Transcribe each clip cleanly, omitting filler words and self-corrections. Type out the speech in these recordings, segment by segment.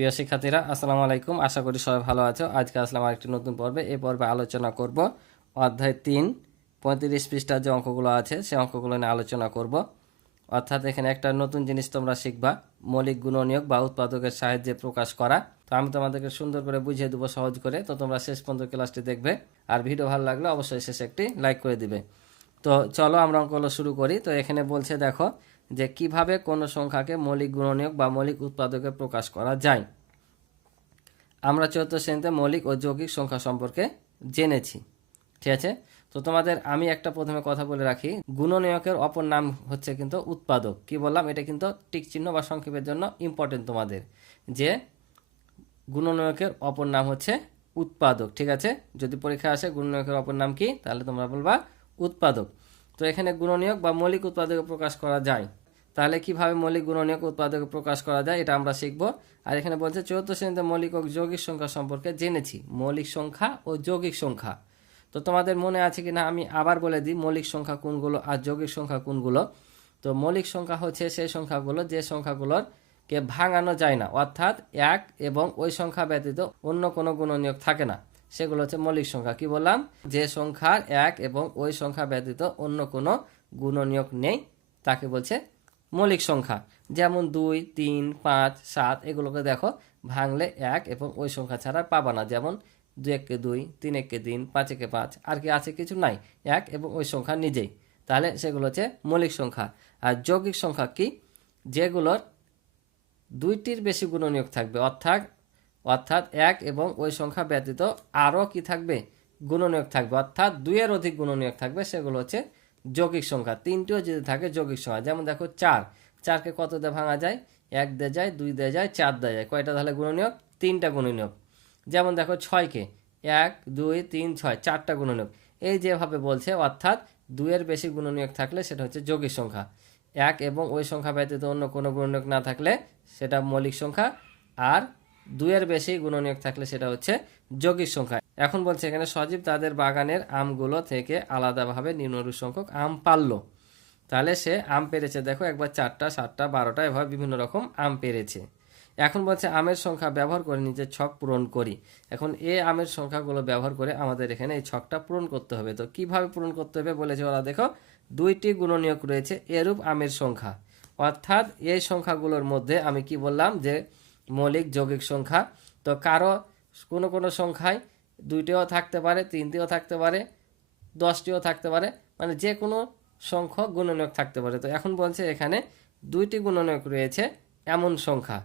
প্রিয় শিক্ষার্থীরা, আসসালামু আলাইকুম। আশা করি সবাই ভালো আছো। আজকে আসলাম আরেকটি নতুন পর্বে। এই পর্বে আলোচনা করব অধ্যায় 3 35 পৃষ্ঠার যে অঙ্কগুলো আছে সেই অঙ্কগুলো নিয়ে আলোচনা করব। অর্থাৎ এখানে একটা নতুন জিনিস তোমরা শিখবা, মৌলিক গুণনীয়ক বা উৎপাদকের সাহায্যে প্রকাশ করা। তো আমি তোমাদেরকে সুন্দর করে বুঝিয়ে দেবো সহজ করে। তো তোমরা শেষ পর্যন্ত ক্লাসটি দেখবে, আর ভিডিও ভালো লাগলে অবশ্যই শেষে একটি লাইক করে দিবে। তো চলো আমরা অঙ্কগুলো শুরু করি। তো এখানে বলছে দেখো যে কিভাবে কোনো সংখ্যাকে মৌলিক গুণনীয়ক বা মৌলিক উৎপাদকে প্রকাশ করা যায়। আমরা চতুর্থ শ্রেণীতে মৌলিক ও যৌগিক সংখ্যা সম্পর্কে জেনেছি, ঠিক আছে। তো তোমাদের আমি একটা প্রথমে কথা বলে রাখি, গুণনীয়কের অপর নাম হচ্ছে কিন্তু উৎপাদক। কি বললাম, এটা কিন্তু টিক চিহ্ন বা সংক্ষেপের জন্য ইম্পর্টেন্ট তোমাদের, যে গুণনীয়কের অপর নাম হচ্ছে উৎপাদক, ঠিক আছে। যদি পরীক্ষা আসে গুণনীয়কের অপর নাম কি, তাহলে তোমরা বলবা উৎপাদক। তো এখানে গুণনীয়ক বা মৌলিক উৎপাদকে প্রকাশ করা যায়। তাহলে কিভাবে মৌলিক গুণনীয়ক উৎপাদকে প্রকাশ করা যায় এটা আমরা শিখব। আর এখানে বলছে চতুর্থ শ্রেণীতে মৌলিক ও যৌগিক সংখ্যা সম্পর্কে জেনেছি। মৌলিক সংখ্যা ও যৌগিক সংখ্যা, তো তোমাদের মনে আছে কিনা আমি আবার বলে দিই মৌলিক সংখ্যা কোনগুলো আর যৌগিক সংখ্যা কোনগুলো। তো মৌলিক সংখ্যা হচ্ছে সেই সংখ্যাগুলো যে সংখ্যাগুলোর কে ভাঙানো যায় না, অর্থাৎ এক এবং ওই সংখ্যা ব্যতীত অন্য কোনো গুণনীয়ক থাকে না, সেগুলো হচ্ছে মৌলিক সংখ্যা। কি বললাম, যে সংখ্যার এক এবং ওই সংখ্যা ব্যতীত অন্য কোনো গুণনীয়ক নেই তাকে বলছে মৌলিক সংখ্যা। যেমন 2, 3, 5, 7 এগুলোকে দেখো ভাঙলে এক এবং ওই সংখ্যা ছাড়া পাবা না। যেমন 2 একে 2, 3 একে 3, 5 একে 5, আর কি আছে, কিছু নাই, এক এবং ওই সংখ্যা নিজেই। তাহলে সেগুলো হচ্ছে মৌলিক সংখ্যা। আর যৌগিক সংখ্যা কি, যেগুলোর দুইটির বেশি গুণনীয়ক থাকবে, অর্থাৎ এক এবং ওই সংখ্যা ব্যতীত আরও কি থাকবে, গুণনীয়ক থাকবে, অর্থাৎ 2-এর অধিক গুণনীয়ক থাকবে, সেগুলো হচ্ছে যৌগিক সংখ্যা। 3টিও যদি থাকে যৌগিক সংখ্যা। যেমন দেখো 4কে কত দিয়ে ভাঙা যায়, 1 দিয়ে যায়, 2 দিয়ে যায়, 4 দিয়ে যায়। কয়টা তাহলে গুণনীয়ক, 3টা গুণনীয়ক। যেমন দেখো 6কে 1, 2, 3, 6 4টা গুণনীয়ক। এই যেভাবে বলছে, অর্থাৎ 2-এর বেশি গুণনীয়ক থাকলে সেটা হচ্ছে যৌগিক সংখ্যা। এক এবং ওই সংখ্যা ব্যতীত অন্য কোনো গুণনীয়ক না থাকলে সেটা মৌলিক সংখ্যা, আর 2-এর বেশি গুণনীয়ক থাকলে সেটা হচ্ছে যৌগিক সংখ্যা। এখন বলছে এখানে সজীব তাদের বাগানের আমগুলো থেকে আলাদাভাবে নিম্নরূপ সংখ্যক আম পারল। তাহলে সে আম পেরেছে, দেখো একবার 4টা, 7টা, 12টা, এভাবে বিভিন্ন রকম আম পেরেছে। এখন বলছে আমের সংখ্যা ব্যবহার করে নিজের ছক পূরণ করি। এখন এই আমের সংখ্যাগুলো ব্যবহার করে আমাদের এখানে এই ছকটা পূরণ করতে হবে। তো কিভাবে পূরণ করতে হবে বলেছে ওরা, দেখো 2টি গুণনীয়ক রয়েছে এরূপ আমের সংখ্যা, অর্থাৎ এই সংখ্যাগুলোর মধ্যে আমি কি বললাম যে মৌলিক যৌগিক সংখ্যা। তো কারো কোনো কোনো সংখ্যায় 2টিও থাকতে পারে, 3টিও থাকতে পারে, 10টিও থাকতে পারে, মানে যে কোনো সংখ্যক গুণনীয়ক থাকতে পারে। তো এখন বলছে এখানে 2টি গুণনীয়ক রয়েছে এমন সংখ্যা।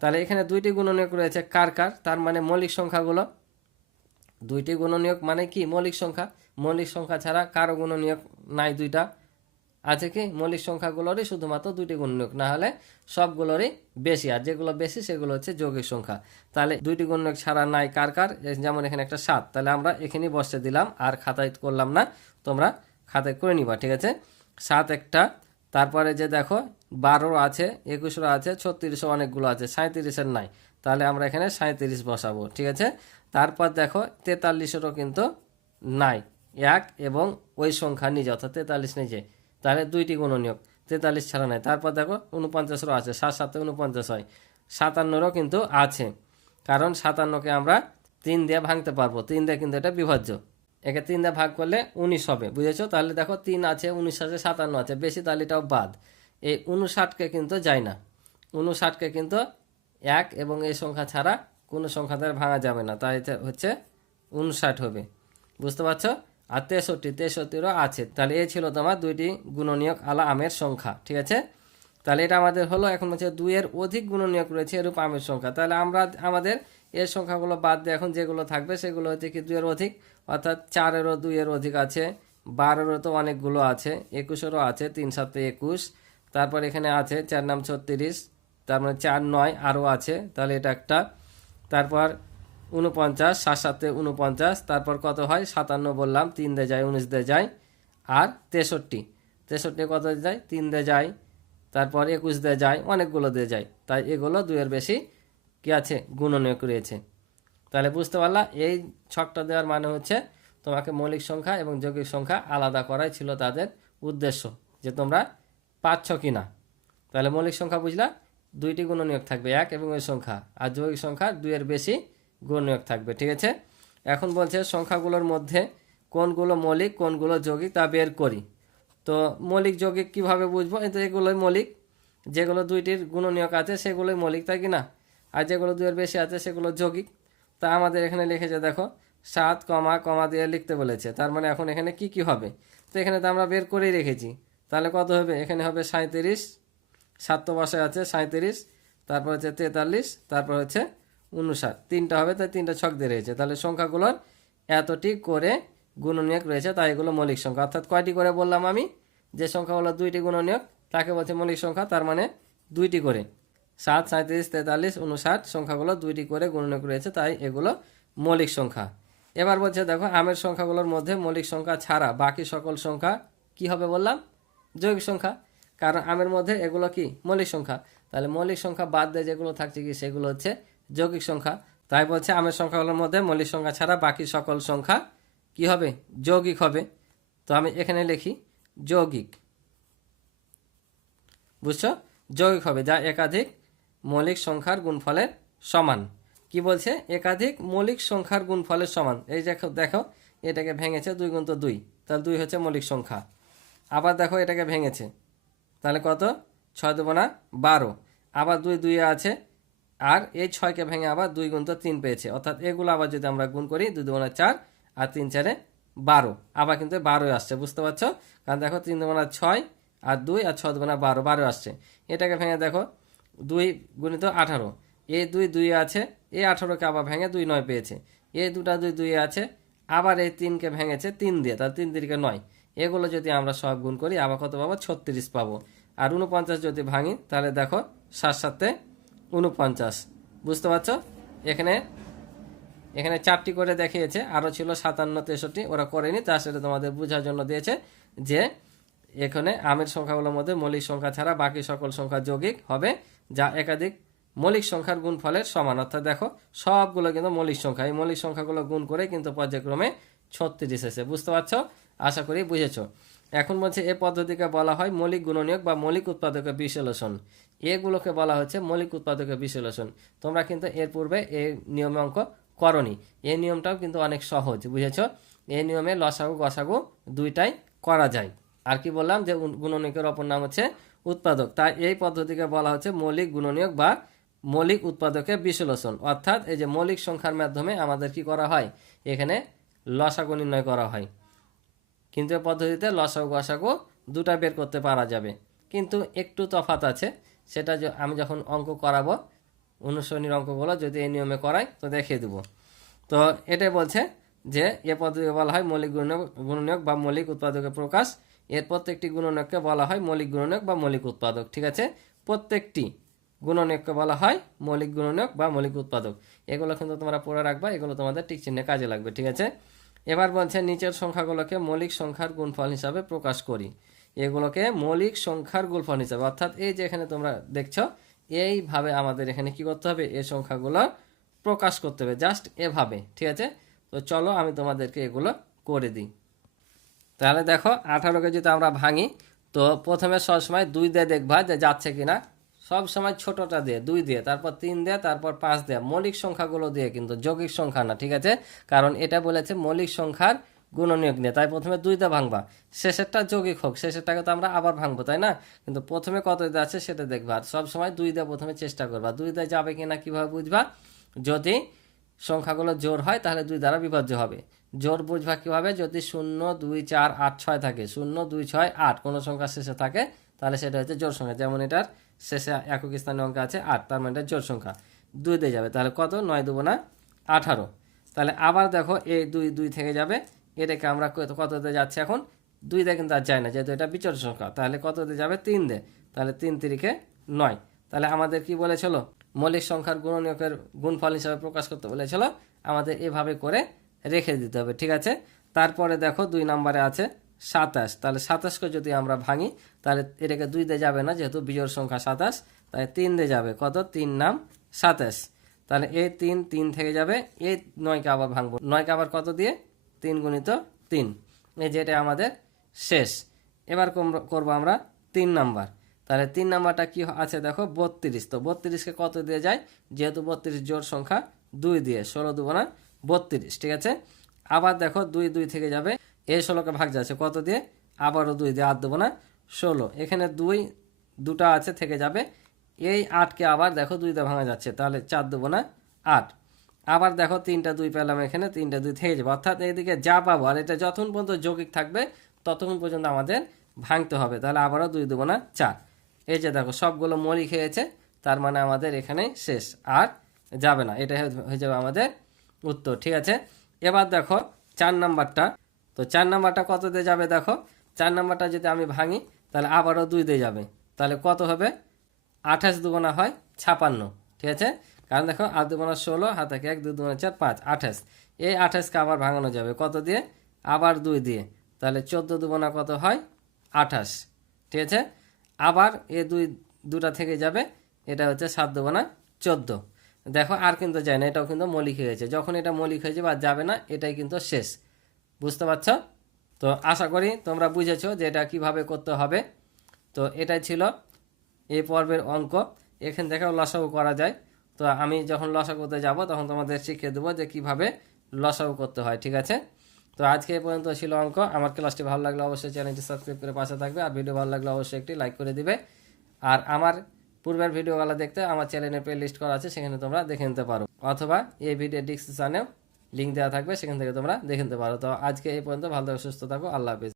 তাহলে এখানে 2টি গুণনীয়ক রয়েছে কার কার, তার মানে মৌলিক সংখ্যাগুলো। 2টি গুণনীয়ক মানে কি, মৌলিক সংখ্যা। মৌলিক সংখ্যা ছাড়া কারো গুণনীয়ক নাই, 2টা আছে কি, মৌলিক সংখ্যাগুলোরই শুধুমাত্র 2টি গুণনীয়ক, না হলে সবগুলোরই বেশি, আর যেগুলো বেশি সেগুলো হচ্ছে যৌগিক সংখ্যা। তাহলে 2টি গুণনীয়ক ছাড়া নাই কার কার, যেমন এখানে একটা 7, তাহলে আমরা এখানেই বসে দিলাম, আর খাতায় করলাম না, তোমরা খাতায় করে নিবা, ঠিক আছে। 7 একটা, তারপরে যে দেখো 12 আছে, 21 আছে, 36 অনেকগুলো আছে, 37-এর নাই, তাহলে আমরা এখানে 37 বসাবো, ঠিক আছে। তারপর দেখো 43-এরও কিন্তু নাই, এক এবং ওই সংখ্যা নিজে, অর্থাৎ 43 নিজে, তাহলে 2টি গুণনীয়ক, 43 ছাড়া নাই। তারপর দেখো 49-এরও আছে, 7 7 49 হয়। 57-এরও কিন্তু আছে, কারণ 57কে আমরা 3 দিয়ে ভাঙতে পারবো, 3 দিয়ে কিন্তু এটা বিভাজ্য, একে 3 দিয়ে ভাগ করলে 19 হবে, বুঝেছো। তাহলে দেখো 3 আছে, 19 আছে, 57 আছে, বেশি, তাহলে এটাও বাদ। এই 59কে কিন্তু যায় না, 59কে কিন্তু এক এবং এই সংখ্যা ছাড়া কোনো সংখ্যা দ্বারা ভাঙা যাবে না, তাই হচ্ছে 59 হবে, বুঝতে পারছো। আর 63-ও আছে। তাহলে এই ছিল তোমার 2টি গুণনীয়ক আলা আমের সংখ্যা, ঠিক আছে। তাহলে এটা আমাদের হলো। এখন হচ্ছে 2-এর অধিক গুণনীয়ক রয়েছে এরূপ আমের সংখ্যা। তাহলে আমরা আমাদের এর সংখ্যাগুলো বাদ দিয়ে এখন যেগুলো থাকবে সেগুলো হচ্ছে কি 2-এর অধিক, অর্থাৎ 4-এরও 2-এর অধিক আছে, 12-এরও তো অনেকগুলো আছে, 21-এরও আছে, 3 7 21, তারপর এখানে আছে 4 নাম 36, তার মানে 4 9 আরও আছে, তাহলে এটা একটা। তারপর 49, 7 7 49, তারপর কত হয় 57 বললাম, 3 দিয়ে যায়, 19 দিয়ে যায়, আর 63 কত দিয়ে যায়, 3 দিয়ে যায়, তারপর 21 দিয়ে যায়, অনেকগুলো দিয়ে যায়, তাই এগুলো 2-এর বেশি কি আছে, গুণনীয়ক রয়েছে। তাহলে বুঝতে পারলা, এই ছকটা দেওয়ার মানে হচ্ছে তোমাকে মৌলিক সংখ্যা এবং যৌগিক সংখ্যা আলাদা করাই ছিল তাদের উদ্দেশ্য, যে তোমরা পাচ্ছ কি না। তাহলে মৌলিক সংখ্যা বুঝলা, দুইটি গুণনীয়ক থাকবে 1 এবং ওই সংখ্যা, আর যৌগিক সংখ্যা 2 এর বেশি গুণনীয়ক থাকবে। ঠিক আছে, এখন বলছে সংখ্যাগুলোর মধ্যে কোনগুলো মৌলিক কোনগুলো যৌগিক তা বের করি। তো মৌলিক যৌগিক কিভাবে বুঝবো? এই তো এগুলোই মৌলিক, যেগুলো দুইটির গুণনীয়ক আছে সেগুলোই মৌলিক, তাই কি না? আর যেগুলো 2 এর বেশি আছে সেগুলো যৌগিক। তা আমাদের এখানে লিখেছে দেখো 7 কমা কমা দিয়ে লিখতে বলেছে, তার মানে এখন এখানে কি কি হবে? তো এখানে তো আমরা বের করেই রেখেছি, তাহলে কত হবে? এখানে হবে 37, 7 তো বসে আছে 37, তারপর হচ্ছে 43, তারপর হচ্ছে 59, তিনটা হবে, তাই তিনটা ছক দিয়ে রয়েছে। তাহলে সংখ্যাগুলোর এতটি করে গুণনীয়ক রয়েছে, তাই এগুলো মৌলিক সংখ্যা। অর্থাৎ কয়টি করে বললাম আমি? যে সংখ্যাগুলো দুইটি গুণনীয়ক তাকে বলছে মৌলিক সংখ্যা, তার মানে দুইটি করে। 7, 37, 43, 59 সংখ্যাগুলো দুইটি করে গুণনীয়ক রয়েছে, তাই এগুলো মৌলিক সংখ্যা। এবার বলছে দেখো আমের সংখ্যাগুলোর মধ্যে মৌলিক সংখ্যা ছাড়া বাকি সকল সংখ্যা কি হবে বললাম? যৌগিক সংখ্যা, কারণ আমের মধ্যে এগুলো কি মৌলিক সংখ্যা। তাহলে মৌলিক সংখ্যা বাদ দিয়ে যেগুলো থাকছে কি সেগুলো হচ্ছে যৌগিক সংখ্যা। তাই বলছে আমের সংখ্যাগুলোর মধ্যে মৌলিক সংখ্যা ছাড়া বাকি সকল সংখ্যা কি হবে? যৌগিক হবে। তো আমি এখানে লিখি যৌগিক, বুঝছো? যৌগিক হবে যা একাধিক মৌলিক সংখ্যার গুণফলের সমান। কি বলছে? একাধিক মৌলিক সংখ্যার গুণফলের সমান। এই দেখো দেখো এটাকে ভেঙেছে 2 গুণ 2, তাহলে 2 হচ্ছে মৌলিক সংখ্যা। আবার দেখো এটাকে ভেঙেছে, তাহলে কত? 6 দেবো না 12, আবার 2 2 আছে, আর এই 6কে ভেঙে আবার 2 গুণ 3 পেয়েছে। অর্থাৎ এগুলো আবার যদি আমরা গুণ করি 2 2 4 আর 3 4 12, আবার কিন্তু 12 আসছে, বুঝতে পারছো? কারণ দেখো 3 2 6 আর 2 আর 6 2 12, 12 আসছে। এটাকে ভেঙে দেখো 2 গুণিত 18, এই 2 2 আছে, এই 18কে আবার ভেঙে 2 9 পেয়েছে, এই দুটা 2 2 আছে, আবার এই 3কে ভেঙেছে 3 দিয়ে, তাহলে 3 3 9। এগুলো যদি আমরা সব গুণ করি আবার কত পাবো? 36 পাবো। আর 49 যদি ভাঙি তাহলে দেখো 7 7 49, বুঝতে পারছো? এখানে এখানে 4টি করে দেখিয়েছে, আরও ছিল 57 63, ওরা করেনি, তা সেটা তোমাদের বোঝার জন্য দিয়েছে যে এখানে আমের সংখ্যাগুলোর মধ্যে মৌলিক সংখ্যা ছাড়া বাকি সকল সংখ্যা যৌগিক হবে যা একাধিক মৌলিক সংখ্যার গুণফলের সমান। অর্থাৎ দেখো সবগুলো কিন্তু মৌলিক সংখ্যা, এই মৌলিক সংখ্যাগুলো গুণ করে কিন্তু পর্যায়ক্রমে 36 এসেছে, বুঝতে পারছো? আশা করি বুঝেছো। এখন বলছে এ পদ্ধতিকে বলা হয় মৌলিক গুণনীয়ক বা মৌলিক উৎপাদকের বিশ্লেষণ। এগুলোকে বলা হচ্ছে মৌলিক উৎপাদকের বিশ্লেষণ। তোমরা কিন্তু এর পূর্বে এই নিয়মে অঙ্ক করনি, এই নিয়মটাও কিন্তু অনেক সহজ, বুঝেছো? এই নিয়মে লসাগু গসাগু দুইটাই করা যায়। আর কি বললাম যে গুণনীয়কের অপর নাম হচ্ছে উৎপাদক, তাই এই পদ্ধতিকে বলা হচ্ছে মৌলিক গুণনীয়ক বা মৌলিক উৎপাদকের বিশ্লেষণ। অর্থাৎ এই যে মৌলিক সংখ্যার মাধ্যমে আমাদের কি করা হয়? এখানে লসাগু নির্ণয় করা হয়, কিন্তু এই পদ্ধতিতে লসাগু গসাগু দুটা বের করতে পারা যাবে, কিন্তু একটু তফাৎ আছে। সেটা আমি যখন অঙ্ক করাবো অনুশীলনীর অঙ্কগুলো যদি এই নিয়মে করাই তো দেখিয়ে দেবো। তো এটাই বলছে যে এ পদ্ধতিকে বলা হয় মৌলিক গুণনীয়ক বা মৌলিক উৎপাদকের প্রকাশ। এর প্রত্যেকটি গুণনীয়ককে বলা হয় মৌলিক গুণনীয়ক বা মৌলিক উৎপাদক। ঠিক আছে, প্রত্যেকটি গুণনীয়ককে বলা হয় মৌলিক গুণনীয়ক বা মৌলিক উৎপাদক। এগুলো কিন্তু তোমরা পড়ে রাখবা, এগুলো তোমাদের টিক চিহ্নে কাজে লাগবে। ঠিক আছে, এবার বলছে নিচের সংখ্যাগুলোকে মৌলিক সংখ্যার গুণফল হিসাবে প্রকাশ করি। এগুলোকে মৌলিক সংখ্যার গুণফল হিসাবে, অর্থাৎ এই যে এখানে তোমরা দেখছো এইভাবে আমাদের এখানে কি করতে হবে? এই সংখ্যাগুলো প্রকাশ করতে হবে, জাস্ট এভাবে। ঠিক আছে, তো চলো আমি তোমাদেরকে এগুলো করে দিই। তাহলে দেখো 18কে যদি আমরা ভাঙি তো প্রথমে সবসময় 2 দিয়ে দেখবা যে যাচ্ছে কিনা, সব সময় ছোটটা দিয়ে 2 দিয়ে, তারপর 3 দিয়ে, তারপর 5 দিয়ে, মৌলিক সংখ্যাগুলো দিয়ে, কিন্তু যৌগিক সংখ্যা না। ঠিক আছে, কারণ এটা বলেছে মৌলিক সংখ্যার গুণনীয়ক নিয়ে, তাই প্রথমে 2 দিয়ে ভাঙবা, শেষেরটা যৌগিক হোক, শেষেরটাকে তো আমরা আবার ভাঙবো, তাই না? কিন্তু প্রথমে কত দিয়ে আছে সেটা দেখবা, আর সবসময় 2 দিয়ে প্রথমে চেষ্টা করবা। 2 দিয়ে যাবে কিনা কিভাবে বুঝবা? যদি সংখ্যাগুলো জোর হয় তাহলে 2 দ্বারা বিভাজ্য হবে। জোর বুঝবা কিভাবে? যদি 0 2 4 8 6 থাকে, 0 2 6 8 কোনো সংখ্যা শেষে থাকে তাহলে সেটা হচ্ছে জোড় সংখ্যা। যেমন এটার শেষে একক স্থানীয় অঙ্ক আছে 8, তার মানে এটা জোড় সংখ্যা। 2 দিয়ে যাবে, তাহলে কত? 9 2 না 18। তাহলে আবার দেখো এই 2 2 থেকে যাবে, এটাকে আমরা কততে যাচ্ছে এখন? 2 দিয়ে কিন্তু আর যায় না, যেহেতু এটা বিজোড় সংখ্যা। তাহলে কততে যাবে? 3 দিয়ে, তাহলে 3 3 9। তাহলে আমাদের কি বলেছিল? মৌলিক সংখ্যার গুণনীয়কের গুণফল হিসাবে প্রকাশ করতে বলেছিল, আমাদের এভাবে করে রেখে দিতে হবে। ঠিক আছে, তারপরে দেখো 2 নম্বরে আছে 27। তাহলে 27কে যদি আমরা ভাঙি তাহলে এটাকে 2 দিয়ে যাবে না, যেহেতু বিজোড় সংখ্যা 27, তাই 3 দিয়ে যাবে। কত? 3 নাম 27। তাহলে এই 3 3 থেকে যাবে, এই 9কে আবার ভাঙবো, 9কে আবার কত দিয়ে? 3 গুণিত 3, এই যেটা আমাদের শেষ। এবার করবো আমরা 3 নাম্বার। তাহলে 3 নাম্বারটা কি আছে দেখো 32। তো 32কে কত দিয়ে যায়, যেহেতু 32 জোড় সংখ্যা 2 দিয়ে, 16 দুগুণা 32, ঠিক আছে। আবার দেখো 2 2 থেকে যাবে, এই 16কে ভাগ যাচ্ছে কত দিয়ে, আবারও 2 দিয়ে, 8 দুগুণা 16, এখানে 2 দুটা আছে থেকে যাবে, এই 8কে আবার দেখো 2 দিয়ে ভাঙা যাচ্ছে, তাহলে 4 দুগুণা 8। আবার দেখো 3টা 2 পেলাম, এখানে 3টা 2 থেকে যাবে, অর্থাৎ এইদিকে যা পাবো আর এটা যতক্ষণ পর্যন্ত যৌগিক থাকবে ততক্ষণ পর্যন্ত আমাদের ভাঙতে হবে। তাহলে আবারও 2 দুগুণা 4। এই যে দেখো সবগুলো মৌলিক হয়েছে, তার মানে আমাদের এখানে শেষ, আর যাবে না, এটা হয়ে যাবে আমাদের উত্তর, ঠিক আছে। এবার দেখো 4 নাম্বারটা। তো 4 নাম্বারটা কত দিয়ে যাবে দেখো, 4 নাম্বারটা যদি আমি ভাঙি তাহলে আবারও 2 দিয়ে যাবে, তাহলে কত হবে, 28 দুগুণা হয় 56, ঠিক আছে। কারণ দেখো 8 দুগুণা 16, হাতে 1 2 দুগুণা 4 5, 28। এই 28কে আবার ভাঙানো যাবে কত দিয়ে, আবার 2 দিয়ে, তাহলে 14 দুগুণা কত হয় 28, ঠিক আছে। আবার এই দুটা থেকে যাবে, এটা হচ্ছে 7 দুগুণা 14। দেখো আর কিন্তু যায় না, এটাও কিন্তু মৌলিক হয়ে গেছে, যখন এটা মৌলিক হয়ে যাবে আর যাবে না, এটাই কিন্তু শেষ, বুঝতে পারছো। তো আশা করি তোমরা বুঝেছো যে এটা কিভাবে করতে হবে। তো এটাই ছিল এই পর্বের অঙ্ক। এখান থেকেও লসাগু করা যায়, তো আমি যখন লসাগু করতে যাব তখন তোমাদের শিখিয়ে দেবো যে কিভাবে লসাগু করতে হয়, ঠিক আছে। তো আজকে এই পর্যন্ত ছিল অঙ্ক। আমার ক্লাসটি ভালো লাগলে অবশ্যই চ্যানেলটি সাবস্ক্রাইব করে পাশে থাকবে, আর ভিডিও ভালো লাগলে অবশ্যই একটি লাইক করে দিবে। আর আমার পূর্বের ভিডিওগুলো দেখতে আমার চ্যানেলে প্লে লিস্ট করা আছে, সেখানে তোমরা দেখে নিতে পারো, অথবা এই ভিডিও ডিসক্রিপশনেও লিঙ্ক দেওয়া থাকবে, সেখান থেকে তোমরা দেখে নিতে পারো। তো আজকে এই পর্যন্ত, ভালো থাকো, সুস্থ থাকো, আল্লাহ হাফেজ।